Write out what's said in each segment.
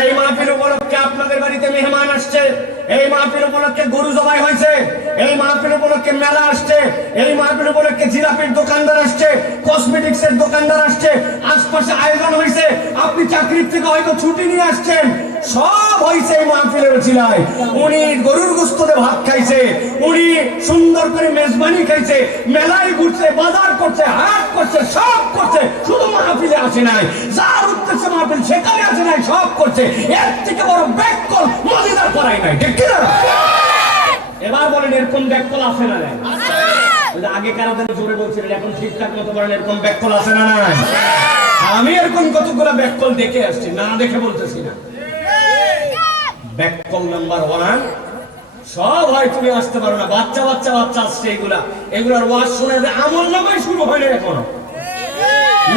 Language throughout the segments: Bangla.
এই মাহফিল উপলক্ষে আপনাদের বাড়িতে মেহমান আসছে, এই মাহফিল উপলক্ষে গরু জবাই হয়েছে, এই মাহফিল উপলক্ষে মেলা আসছে, এই মাহফিল উপলক্ষে জিলাপির দোকানদার আসছে, কসমেটিক্সের দোকানদার আসছে, আশপাশে আয়োজন হয়েছে, আপনি চাকরির থেকে হয়তো ছুটি নিয়ে আসছেন, সব হয়েছে এই মাহফিলের উছিলায়। উনি গরুর গোশতে ভাত খাইছে, উনি সুন্দর করে মেজবানি খাইছে, মেলায় ঘুরছে, বাজার করছে, হাট করছে, সব করছে, শুধু মাহফিলে আসে নাই। যার উদ্দেশ্যে মাহফিল সেখানে আসে নাই, সব করছে। এর থেকে বড় ব্যাককল মজিদার করাই নাই, ঠিক কিনা? এবার বলেন এরকম ব্যাককল আছে না নাই? আগে কারা যেন জোরে বলছিলেন, এখন ঠিকঠাক মতো বলেন এরকম ব্যাককল আছে না নাই? আমি এরকম কতগুলো ব্যাককল দেখে আসছি, না দেখে বলতেছি না। ব্যাককল নাম্বার 1, সব হয় তুমি আসতে পারো না, বাচ্চা বাচ্চা বাচ্চা আসছে, এগুলার ওয়াজ শুনে আমল নামাই শুরু হয় না এখনো,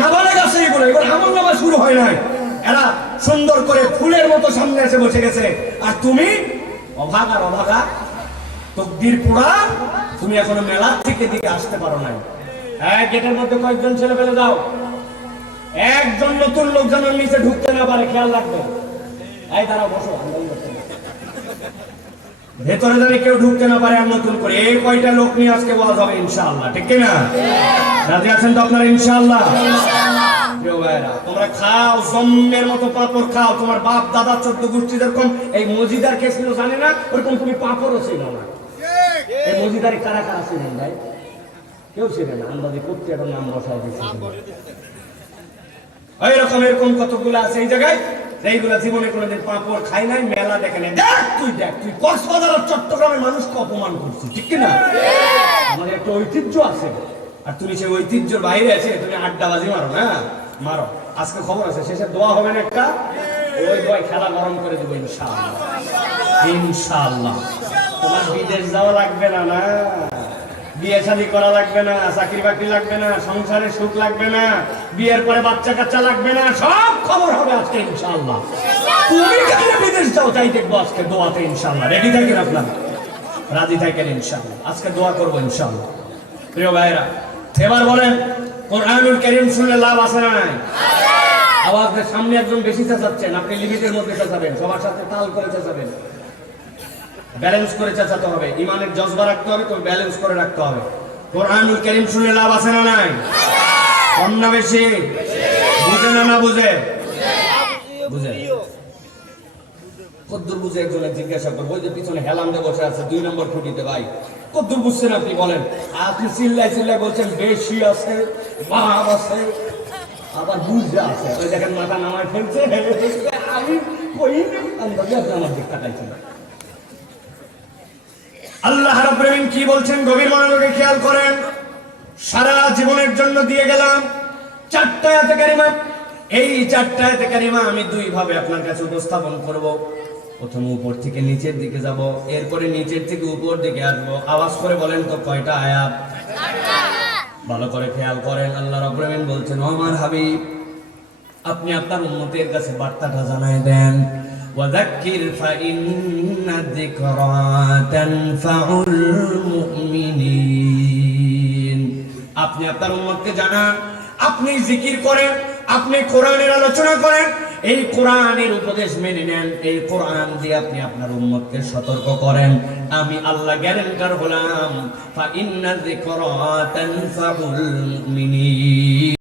নাবালেগ আছে এগুলো, এগুলো আমল নামা শুরু হয় নাই। এরা সুন্দর করে ফুলের মতো সামনে এসে বসে গেছে, আর তুমি অভাগার অভাগা তকদির পোড়া, তুমি এখনো মেলা থেকে দিকে আসতে পারো নাই। হ্যাঁ, গেটের মধ্যে কয়েকজন ছেলে ফেলে দাও, একজন নতুন লোক যেন নিচে ঢুকতে না পারে, খেয়াল রাখবে। এই দাঁড়াও, বসো, ভেতরে যেন কেউ ঢুকতে না পারে। আর নতুন করে এই কয়টা লোক নিয়ে আজকে ওয়াজ হবে ইনশাআল্লাহ, ঠিক কিনা? রাজি আছেন তো আপনারা? ইনশাআল্লাহ। তোমরা খাও, জম্মের মতো পাপড় খাও। তোমার বাপ দাদা 14 গোষ্ঠী যেরকম এই মজিদার কে ছিল জানে না, ওরকম তুমি পাপড়ও ছিল না। এই মজিদারি কারা কারা ছিলেন ভাই? কেউ ছিলেন না, আন্দাজি করতে এখন নাম বসাই দিচ্ছে। এরকম এরকম কতগুলো আছে এই জায়গায়, এইগুলা জীবনে কোনোদিন পাঁপড় খাই নাই, মেলা দেখে নাই। দেখ তুই কক্সবাজার আর চট্টগ্রামের মানুষকে অপমান করছিস, ঠিক কিনা? আমাদের একটা ঐতিহ্য আছে, আর তুমি সেই ঐতিহ্যের বাইরে আছে, তুমি আড্ডাবাজি মারো না, মারো। আজকে খবর আছে, শেষে দোয়া হবে না একটা, ওই দোয়ায় খেলা গরম করে দেবো ইনশাআল্লাহ। ইনশাআল্লাহ তোমার বিদেশ যাওয়া লাগবে না, না বিয়ে শাদী করা লাগবে না, চাকরি বাকরি লাগবে না, সংসারে সুখ লাগবে না, বিয়ের পরে বাচ্চা কাচ্চা লাগবে না, সব খবর হবে আজকে ইনশাআল্লাহ। তুমি কেন বিদেশ যাও তাই দেখবো আজকে দোয়াতে ইনশাআল্লাহ। রেডি থাকেন আপনারা, রাজি থাকেন ইনশাআল্লাহ, আজকে দোয়া করবো ইনশাআল্লাহ। প্রিয় ভাইরা, এবার বলেন কোরআনুল কারীম শুনলে লাভ আছে না নাই? আওয়াজের সামনে একজন বেশি চেঁচাচ্ছেন, আপনি লিমিটের মধ্যে চেঁচাবেন, সবার সাথে তাল করে চেঁচাবেন, ব্যালেন্স করে চেঁচাতে হবে, ইমানের জজবা রাখতে হবে, তো ব্যালেন্স করে রাখতে হবে। কোরআনুল কারীম শুনলে লাভ আছে না নাই? কম না বেশি? বুঝে না বুঝে? বুঝে। কদ্দুর বুঝে একজনে জিজ্ঞাসা করবো, ওই যে পিছনে হেলাম দিয়ে বসে আছে 2 নম্বর খুঁটিতে, ভাই কদ্দুর বুঝছেন আপনি বলেন? আপনি চিল্লাই চিল্লাই বলছেন বেশি আছে, ভাব আছে, আবার বুঝে আছে, ওই দেখেন মাথা নামায় ফেলছে। আমি কইনি, আন্দাজে আপনি আমার দিক তাকাইছেন। আল্লাহ রাব্বুল আলামিন কি বলছেন গভীর মনোযোগে খেয়াল করেন। সারা জীবনের জন্য দিয়ে গেলাম 4টা আয়াতে কারিমা। এই 4টা আয়াতে কারিমা আমি 2 ভাবে আপনার কাছে উপস্থাপন করব। প্রথম উপর থেকে নিচের দিকে যাব, এরপরে নিচের থেকে উপর দিকে আসবো। আওয়াজ করে বলেন তো কয়টা আয়াত? 4টা। ভালো করে খেয়াল করেন। আল্লাহ রাব্বুল আলামিন বলছেন, ও আমার হাবিব, আপনি আপনার উম্মতের কাছে বার্তাটা জানায় দেন। وذكر فإن الذكرى تنفع المؤمنين। আপনি আপনার উম্মতকে জানান, আপনি জিকির করেন, আপনি কোরআনের আলোচনা করেন, এই কোরআনের উপদেশ মেনে নেন, এই কোরআন দিয়ে আপনি আপনার উম্মতকে সতর্ক করেন। আমি আল্লাহ গ্যারান্টার হলাম, فإن الذكرى تنفع المؤمنين।